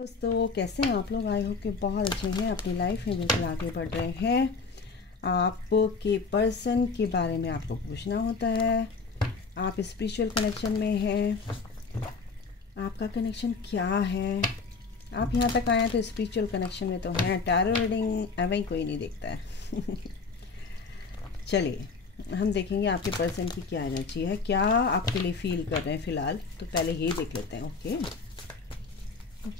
दोस्तों कैसे हैं आप लोग। आई होप कि बहुत अच्छे हैं, अपनी लाइफ में बिल्कुल आगे बढ़ रहे हैं। आपके पर्सन के बारे में आपको पूछना होता है, आप स्पिरिचुअल कनेक्शन में हैं, आपका कनेक्शन क्या है। आप यहाँ तक आए हैं तो स्पिरिचुअल कनेक्शन में तो हैं। टैरो रीडिंग एवं कोई नहीं देखता है। चलिए हम देखेंगे आपके पर्सन की क्या एनर्जी है, क्या आपके लिए फील कर रहे हैं फ़िलहाल। तो पहले ये देख लेते हैं। ओके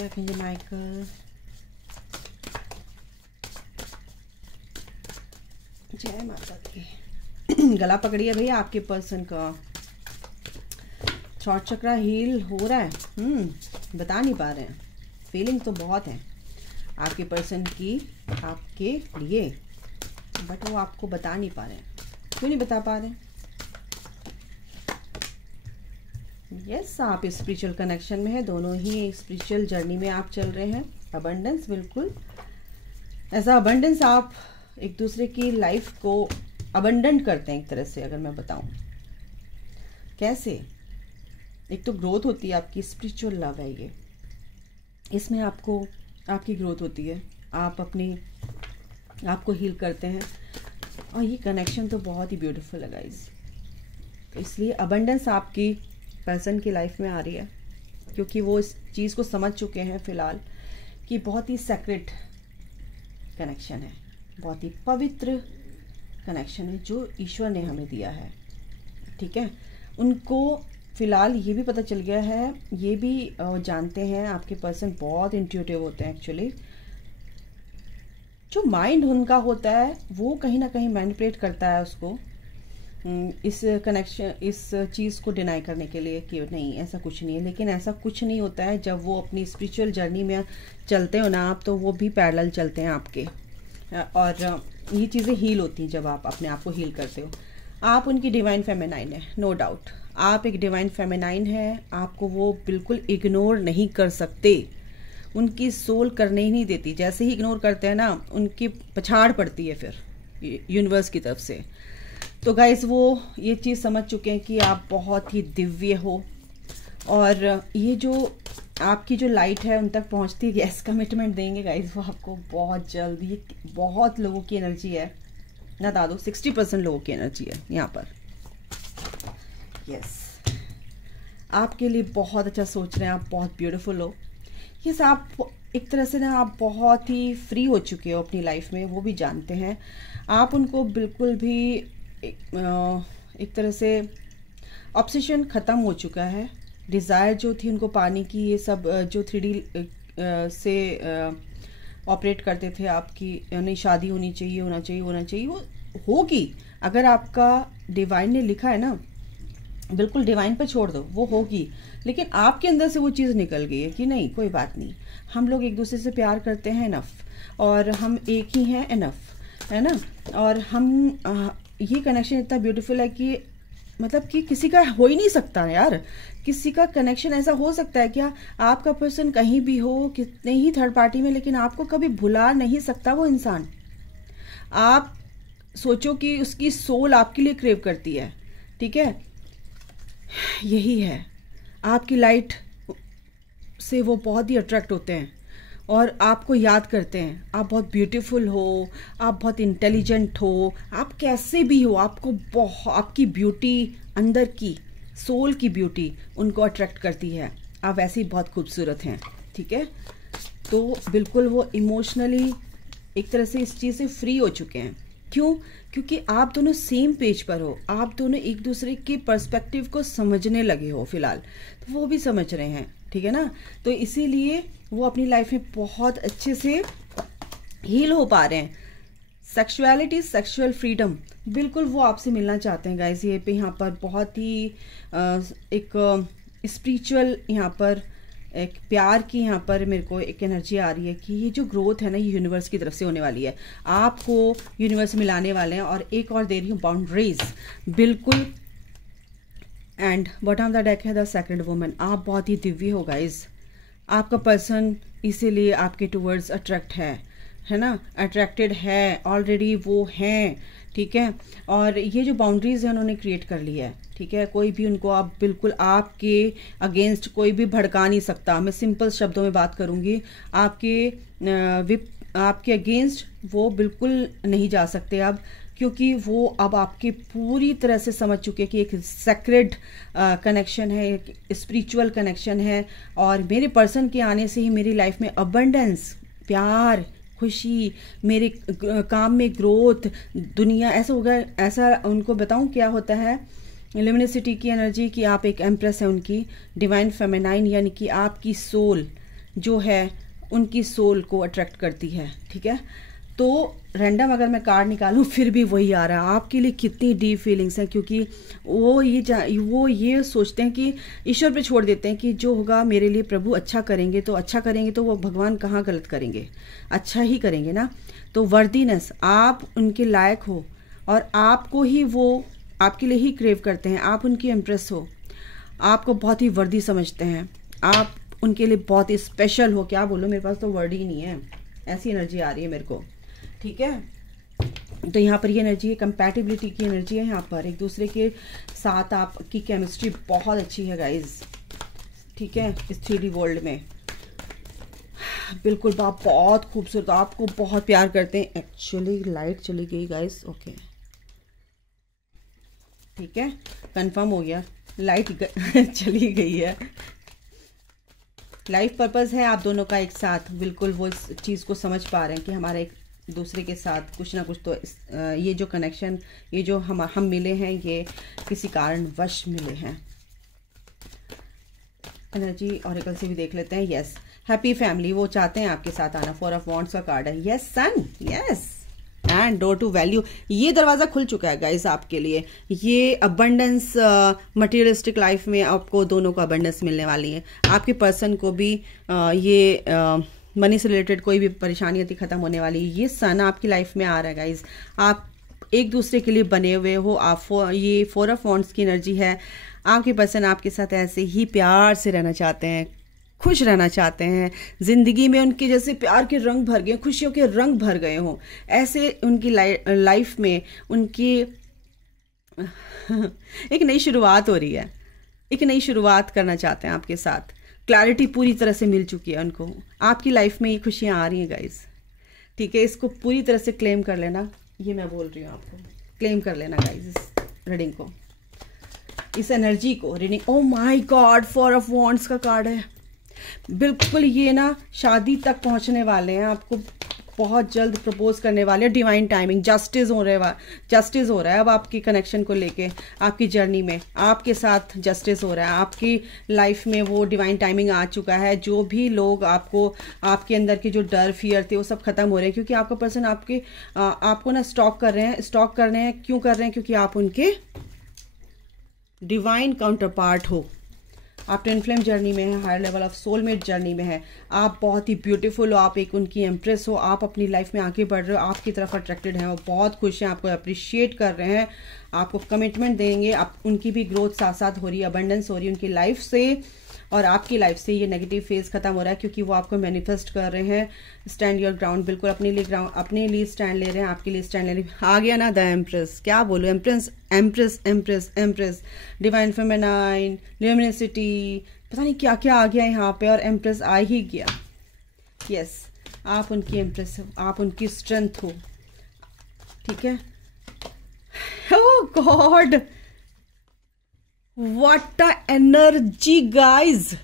आर्कएंजल माइकल, जय माता दी। गला पकड़िए भैया, आपके पर्सन का थ्रॉट चक्रा हील हो रहा है। बता नहीं पा रहे हैं, फीलिंग तो बहुत है आपके पर्सन की आपके लिए, बट वो आपको बता नहीं पा रहे हैं। क्यों नहीं बता पा रहे हैं? यस, आप स्पिरिचुअल कनेक्शन में है, दोनों ही स्पिरिचुअल जर्नी में आप चल रहे हैं। अबंडेंस, बिल्कुल ऐसा अबंडेंस, आप एक दूसरे की लाइफ को अबंडेंट करते हैं एक तरह से। अगर मैं बताऊं कैसे, एक तो ग्रोथ होती है आपकी, स्पिरिचुअल लव है ये, इसमें आपको आपकी ग्रोथ होती है, आप अपनी आपको हील करते हैं, और ये कनेक्शन तो बहुत ही ब्यूटीफुल है गाइस। तो इसलिए अबंडेंस आपकी पर्सन की लाइफ में आ रही है, क्योंकि वो इस चीज़ को समझ चुके हैं फ़िलहाल कि बहुत ही सेक्रेट कनेक्शन है, बहुत ही पवित्र कनेक्शन है जो ईश्वर ने हमें दिया है। ठीक है, उनको फ़िलहाल ये भी पता चल गया है, ये भी जानते हैं आपके पर्सन बहुत इंट्यूटिव होते हैं एक्चुअली। जो माइंड उनका होता है वो कहीं ना कहीं मैनिपुलेट करता है उसको, इस कनेक्शन, इस चीज़ को डिनाई करने के लिए कि नहीं ऐसा कुछ नहीं है। लेकिन ऐसा कुछ नहीं होता है। जब वो अपनी स्पिरिचुअल जर्नी में चलते हो ना आप, तो वो भी पैरेलल चलते हैं आपके, और ये चीज़ें हील होती हैं जब आप अपने आप को हील करते हो। आप उनकी डिवाइन फेमिनाइन है, नो डाउट। आप एक डिवाइन फेमिनाइन है, आपको वो बिल्कुल इग्नोर नहीं कर सकते। उनकी सोल करने ही नहीं देती, जैसे ही इग्नोर करते हैं ना उनकी पछाड़ पड़ती है फिर यूनिवर्स की तरफ से। तो गाइज वो ये चीज़ समझ चुके हैं कि आप बहुत ही दिव्य हो, और ये जो आपकी जो लाइट है उन तक पहुंचती है। यस, कमिटमेंट देंगे गाइज वो आपको बहुत जल्द। ये बहुत लोगों की एनर्जी है ना दादो, 60% लोगों की एनर्जी है यहाँ पर। यस, आपके लिए बहुत अच्छा सोच रहे हैं, आप बहुत ब्यूटीफुल हो। यस, आप एक तरह से ना आप बहुत ही फ्री हो चुके हो अपनी लाइफ में, वो भी जानते हैं। आप उनको बिल्कुल भी एक तरह से ऑब्सेशन ख़त्म हो चुका है। डिज़ायर जो थी उनको पाने की, ये सब जो 3D से ऑपरेट करते थे आपकी, यानी शादी होनी चाहिए, होना चाहिए, होना चाहिए, वो होगी। अगर आपका डिवाइन ने लिखा है ना, बिल्कुल डिवाइन पर छोड़ दो, वो होगी। लेकिन आपके अंदर से वो चीज़ निकल गई है कि नहीं कोई बात नहीं, हम लोग एक दूसरे से प्यार करते हैं इनफ, और हम एक ही हैं इनफ, है ना। और हम ये कनेक्शन इतना ब्यूटीफुल है कि मतलब कि किसी का हो ही नहीं सकता यार। किसी का कनेक्शन ऐसा हो सकता है क्या? आपका पर्सन कहीं भी हो, कितने ही थर्ड पार्टी में, लेकिन आपको कभी भुला नहीं सकता वो इंसान। आप सोचो कि उसकी सोल आपके लिए क्रेव करती है। ठीक है, यही है, आपकी लाइट से वो बहुत ही अट्रैक्ट होते हैं और आपको याद करते हैं। आप बहुत ब्यूटीफुल हो, आप बहुत इंटेलिजेंट हो, आप कैसे भी हो, आपको बहुत, आपकी ब्यूटी, अंदर की सोल की ब्यूटी उनको अट्रैक्ट करती है। आप वैसे ही बहुत खूबसूरत हैं। ठीक है, तो बिल्कुल वो इमोशनली एक तरह से इस चीज़ से फ्री हो चुके हैं। क्यों? क्योंकि आप दोनों सेम पेज पर हो, आप दोनों एक दूसरे के पर्सपेक्टिव को समझने लगे हो फ़िलहाल, तो वो भी समझ रहे हैं। ठीक है ना, तो इसीलिए वो अपनी लाइफ में बहुत अच्छे से हील हो पा रहे हैं। सेक्सुअलिटी, सेक्सुअल फ्रीडम, बिल्कुल वो आपसे मिलना चाहते हैं गाइस। ये पे यहाँ पर बहुत ही एक स्पिरिचुअल, यहाँ पर एक प्यार की, यहाँ पर मेरे को एक एनर्जी आ रही है कि ये जो ग्रोथ है ना, ये यूनिवर्स की तरफ से होने वाली है। आपको यूनिवर्स मिलाने वाले हैं। और एक और दे रही हूँ, बाउंड्रीज, बिल्कुल। And bottom of the deck है द सेक्रेड वुमन। आप बहुत ही दिव्य हो गाइज। आपका पर्सन इसीलिए आपके टूवर्ड्स अट्रैक्ट है ना, अट्रैक्टेड है ऑलरेडी, वो हैं। ठीक है। और ये जो बाउंड्रीज है उन्होंने क्रिएट कर ली है, ठीक है। कोई भी उनको आप बिल्कुल आपके अगेंस्ट कोई भी भड़का नहीं सकता। मैं सिंपल शब्दों में बात करूंगी, आपके अगेंस्ट वो बिल्कुल नहीं जा सकते अब, क्योंकि वो अब आपके पूरी तरह से समझ चुके हैं कि एक सेक्रेड कनेक्शन है, एक स्पिरिचुअल कनेक्शन है। और मेरे पर्सन के आने से ही मेरी लाइफ में अबंडेंस, प्यार, खुशी, मेरे काम में ग्रोथ, दुनिया ऐसा होगा। ऐसा उनको बताऊं क्या होता है, ल्यूमिनिसिटी की एनर्जी की आप एक एम्प्रेस है उनकी, डिवाइन फेमिनाइन, यानी कि आपकी सोल जो है उनकी सोल को अट्रैक्ट करती है, ठीक है। तो रैंडम अगर मैं कार्ड निकालूं फिर भी वही आ रहा है। आपके लिए कितनी डीप फीलिंग्स हैं, क्योंकि वो ये सोचते हैं कि ईश्वर पे छोड़ देते हैं कि जो होगा मेरे लिए प्रभु अच्छा करेंगे, तो अच्छा करेंगे तो वो भगवान कहाँ गलत करेंगे, अच्छा ही करेंगे ना। तो वर्दीनेस, आप उनके लायक हो और आपको ही वो आपके लिए ही क्रेव करते हैं। आप उनकी इम्प्रेस हो, आपको बहुत ही वर्दी समझते हैं, आप उनके लिए बहुत ही स्पेशल हो। क्या बोलो, मेरे पास तो वर्ड ही नहीं है, ऐसी एनर्जी आ रही है मेरे को, ठीक है। तो यहाँ पर ये एनर्जी है, कंपैटिबिलिटी की एनर्जी है। यहाँ पर एक दूसरे के साथ आपकी केमिस्ट्री बहुत अच्छी है गाइज, ठीक है। इस 3D वर्ल्ड में बिल्कुल आप बहुत खूबसूरत, आपको बहुत प्यार करते हैं। एक्चुअली लाइट चली गई गाइज, ओके ठीक है, कंफर्म हो गया, लाइट चली गई है। लाइफ पर्पस है आप दोनों का एक साथ, बिल्कुल वो इस चीज़ को समझ पा रहे हैं कि हमारे एक दूसरे के साथ कुछ ना कुछ तो ये जो कनेक्शन, ये जो हम मिले हैं, ये किसी कारणवश मिले हैं। एनर्जी ऑरेकल से भी देख लेते हैं। यस, हैप्पी फैमिली, वो चाहते हैं आपके साथ आना। 4 ऑफ वॉन्ड्स का कार्ड है। Yes son, yes, and door to value, ये दरवाजा खुल चुका है गाइस आपके लिए। ये अबंडेंस, मटेरियलिस्टिक लाइफ में आपको दोनों को अबंडेंस मिलने वाली है। आपके पर्सन को भी ये मनी से रिलेटेड कोई भी परेशानी थी खत्म होने वाली। ये सन आपकी लाइफ में आ रहा है गाइस, आप एक दूसरे के लिए बने हुए हो। आप ये 4 ऑफ वॉन्ड्स की एनर्जी है। आपके पर्सन आपके साथ ऐसे ही प्यार से रहना चाहते हैं, खुश रहना चाहते हैं। जिंदगी में उनके जैसे प्यार के रंग भर गए, खुशियों के रंग भर गए हों, ऐसे उनकी लाइफ में उनकी एक नई शुरुआत हो रही है, एक नई शुरुआत करना चाहते हैं आपके साथ। क्लैरिटी पूरी तरह से मिल चुकी है उनको, आपकी लाइफ में ये खुशियां आ रही हैं गाइस, ठीक है। इसको पूरी तरह से क्लेम कर लेना, ये मैं बोल रही हूँ आपको, क्लेम कर लेना गाइस इस रीडिंग को, इस एनर्जी को। Reading, oh my God, 4 of wands का कार्ड है। बिल्कुल ये ना शादी तक पहुंचने वाले हैं, आपको बहुत जल्द प्रपोज करने वाले हैं। डिवाइन टाइमिंग, जस्टिस हो रहा है अब आपकी कनेक्शन को लेके, आपकी जर्नी में आपके साथ जस्टिस हो रहा है। आपकी लाइफ में वो डिवाइन टाइमिंग आ चुका है। जो भी लोग आपके अंदर के जो डर, फियर थे, वो सब खत्म हो रहे हैं, क्योंकि आपका पर्सन आपको ना स्टॉक कर रहे हैं। क्यों कर रहे हैं? क्योंकि आप उनके डिवाइन काउंटर पार्ट हो। आप ट्विन फ्लेम जर्नी में है, higher level of soulmate journey में है। आप बहुत ही ब्यूटीफुल हो, आप एक उनकी एम्प्रेस हो, आप अपनी लाइफ में आगे बढ़ रहे हो, आपकी तरफ अट्रैक्टेड हैं, वो बहुत खुश हैं, आपको अप्रिशिएट कर रहे हैं, आपको कमिटमेंट देंगे। आप उनकी भी ग्रोथ साथ साथ हो रही है, अबंडेंस हो रही है उनकी लाइफ से, और आपकी लाइफ से ये नेगेटिव फेज खत्म हो रहा है, क्योंकि वो आपको मैनिफेस्ट कर रहे हैं। स्टैंड योर ग्राउंड, बिल्कुल अपने लिए स्टैंड ले रहे हैं, आपके लिए स्टैंड ले रहे हैं। आ गया ना द एम्प्रेस, क्या बोलो, एम्प्रेस, डिवाइन फेमिनाइन, ल्यूमिनिसिटी, पता नहीं क्या क्या आ गया यहाँ पे, और एम्प्रेस आ ही गया। यस, आप उनकी एम्प्रेस हो, आप उनकी स्ट्रेंथ हो, ठीक है। ओह God, what a energy guys,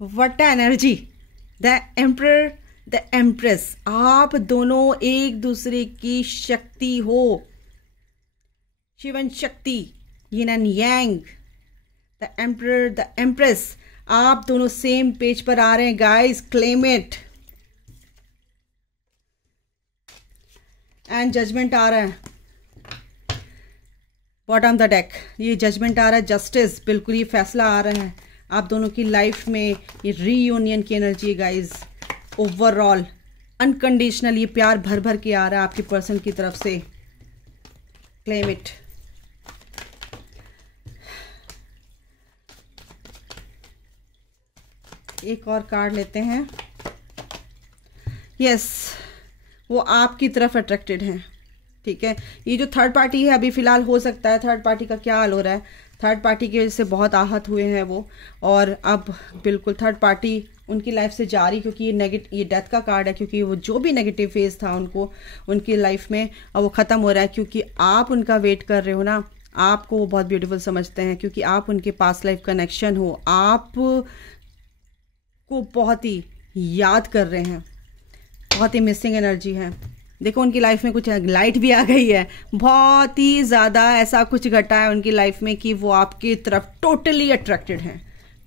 what a energy, the emperor, the empress, आप दोनों एक दूसरे की शक्ति हो, शिवन शक्ति, yin and yang. The emperor, the empress, आप दोनों सेम पेज पर आ रहे हैं guys, claim it. And judgement आ रहा है बॉटम द डेक, ये जजमेंट आ रहा है, जस्टिस, बिल्कुल ये फैसला आ रहा है। आप दोनों की लाइफ में ये रीयूनियन की एनर्जी है गाइज। ओवरऑल अनकंडीशनल ये प्यार भर भर के आ रहा है आपके पर्सन की तरफ से, क्लेम इट। एक और कार्ड लेते हैं। यस, वो आपकी तरफ अट्रैक्टेड हैं, ठीक है। ये जो थर्ड पार्टी है, अभी फिलहाल हो सकता है थर्ड पार्टी का क्या हाल हो रहा है, थर्ड पार्टी की वजह से बहुत आहत हुए हैं वो, और अब बिल्कुल थर्ड पार्टी उनकी लाइफ से जा रही, क्योंकि ये डेथ का कार्ड है, क्योंकि वो जो भी नेगेटिव फेज था उनको उनकी लाइफ में, अब वो ख़त्म हो रहा है, क्योंकि आप उनका वेट कर रहे हो ना, आपको वो बहुत ब्यूटीफुल समझते हैं, क्योंकि आप उनके पास्ट लाइफ कनेक्शन हो, आप को बहुत ही याद कर रहे हैं, बहुत ही मिसिंग एनर्जी है। देखो उनकी लाइफ में कुछ लाइट भी आ गई है, बहुत ही ज़्यादा ऐसा कुछ घटा है उनकी लाइफ में कि वो आपकी तरफ टोटली अट्रैक्टेड हैं,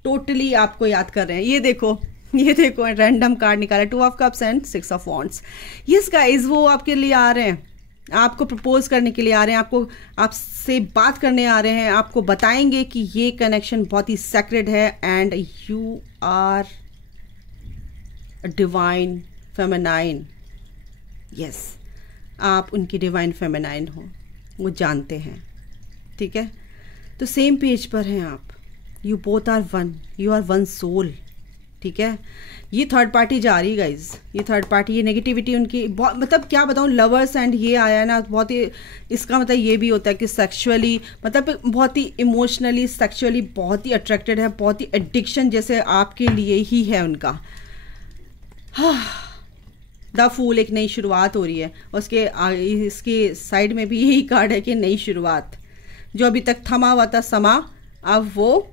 टोटली आपको याद कर रहे हैं। ये देखो रैंडम कार्ड निकाला, 2 of cups and 6 of wands. Yes guys, वो आपके लिए आ रहे हैं, आपको प्रपोज करने के लिए आ रहे हैं, आपसे बात करने आ रहे हैं, आपको बताएंगे कि ये कनेक्शन बहुत ही सेक्रेड है and you are divine feminine. Yes, आप उनकी डिवाइन फेमिनाइन हो, वो जानते हैं, ठीक है। तो सेम पेज पर हैं आप, you both are one, you are one soul, ठीक है। ये थर्ड पार्टी जा रही है गाइज, ये थर्ड पार्टी, ये नेगेटिविटी उनकी बहुत, मतलब क्या बताऊँ, लवर्स एंड ये आया ना, बहुत ही, इसका मतलब ये भी होता है कि सेक्सुअली, मतलब बहुत ही इमोशनली सेक्सुअली बहुत ही अट्रैक्टेड है, बहुत ही एडिक्शन जैसे आपके लिए ही है उनका। द फूल, एक नई शुरुआत हो रही है, उसके इसके साइड में भी यही कार्ड है कि नई शुरुआत, जो अभी तक थमा हुआ था समा, अब वो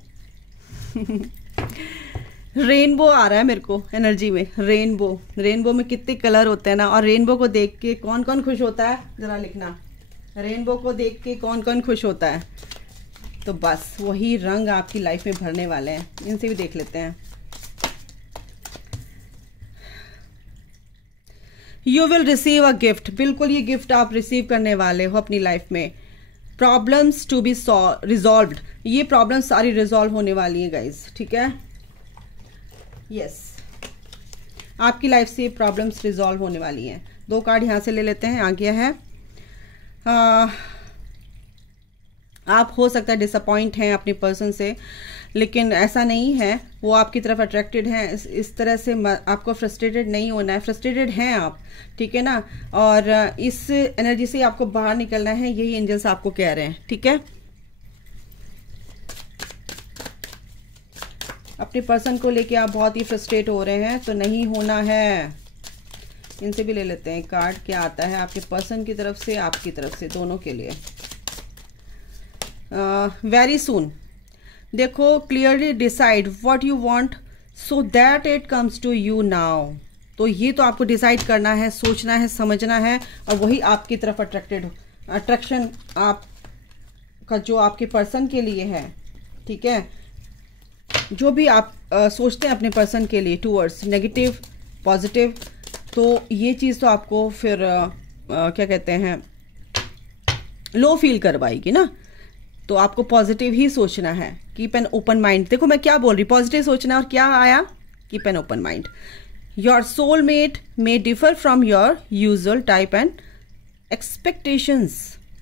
रेनबो आ रहा है मेरे को एनर्जी में। रेनबो में कितने कलर होते हैं ना, और रेनबो को देख के कौन कौन खुश होता है, जरा लिखना, रेनबो को देख के कौन कौन खुश होता है। तो बस वही रंग आपकी लाइफ में भरने वाले हैं, इनसे भी देख लेते हैं। You will receive a gift, बिल्कुल ये गिफ्ट आप रिसीव करने वाले हो अपनी लाइफ में। प्रॉब्लम्स टू बी रिजॉल्व्ड, ये प्रॉब्लम्स सारी रिजॉल्व होने वाली हैं गाइज, ठीक है। यस, आपकी लाइफ से प्रॉब्लम्स रिजॉल्व होने वाली हैं। 2 कार्ड यहाँ से ले लेते हैं। आ गया है, आप हो सकता है डिसअपॉइंट हैं अपने पर्सन से, लेकिन ऐसा नहीं है, वो आपकी तरफ अट्रैक्टेड हैं। इस तरह से आपको फ्रस्ट्रेटेड नहीं होना है, फ्रस्ट्रेटेड हैं आप, ठीक है ना, और इस एनर्जी से आपको बाहर निकलना है, यही एंजल्स आपको कह रहे हैं, ठीक है। अपने पर्सन को लेके आप बहुत ही फ्रस्ट्रेट हो रहे हैं, तो नहीं होना है। इनसे भी ले लेते हैं कार्ड, क्या आता है आपके पर्सन की तरफ से, आपकी तरफ से, दोनों के लिए। वेरी सून, देखो, clearly decide what you want so that it comes to you now. तो ये तो आपको डिसाइड करना है, सोचना है, समझना है, और वही आपकी तरफ अट्रैक्शन आपका जो आपके पर्सन के लिए है, ठीक है। जो भी आप सोचते हैं अपने पर्सन के लिए, टूवर्ड्स नेगेटिव पॉजिटिव, तो ये चीज़ तो आपको फिर क्या कहते हैं, लो फील करवाएगी ना। तो आपको पॉजिटिव ही सोचना है, कीप एन ओपन माइंड। देखो मैं क्या बोल रही, पॉजिटिव सोचना, और क्या आया, keep an open mind. Your soulmate may differ from your usual type and expectations,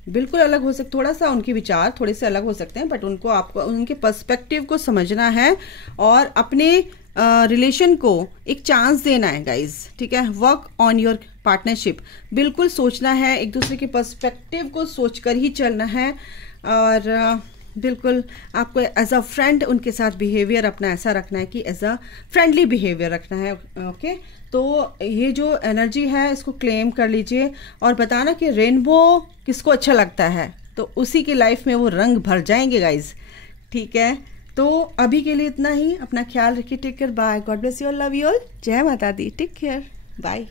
बिल्कुल अलग हो सकते, थोड़ा सा उनके विचार थोड़े से अलग हो सकते हैं, बट उनको आपको उनके पर्सपेक्टिव को समझना है और अपने रिलेशन को एक चांस देना है गाइज, ठीक है। वर्क ऑन योर पार्टनरशिप, बिल्कुल सोचना है, एक दूसरे के पर्सपेक्टिव को सोचकर ही चलना है, और बिल्कुल आपको एज अ फ्रेंड उनके साथ बिहेवियर अपना ऐसा रखना है कि एज अ फ्रेंडली बिहेवियर रखना है, ओके। तो ये जो एनर्जी है इसको क्लेम कर लीजिए, और बताना कि रेनबो किसको अच्छा लगता है, तो उसी की लाइफ में वो रंग भर जाएंगे गाइज, ठीक है। तो अभी के लिए इतना ही, अपना ख्याल रखिए, take care, bye, God bless you all, love you all, जय माता दी, टेक केयर, बाय।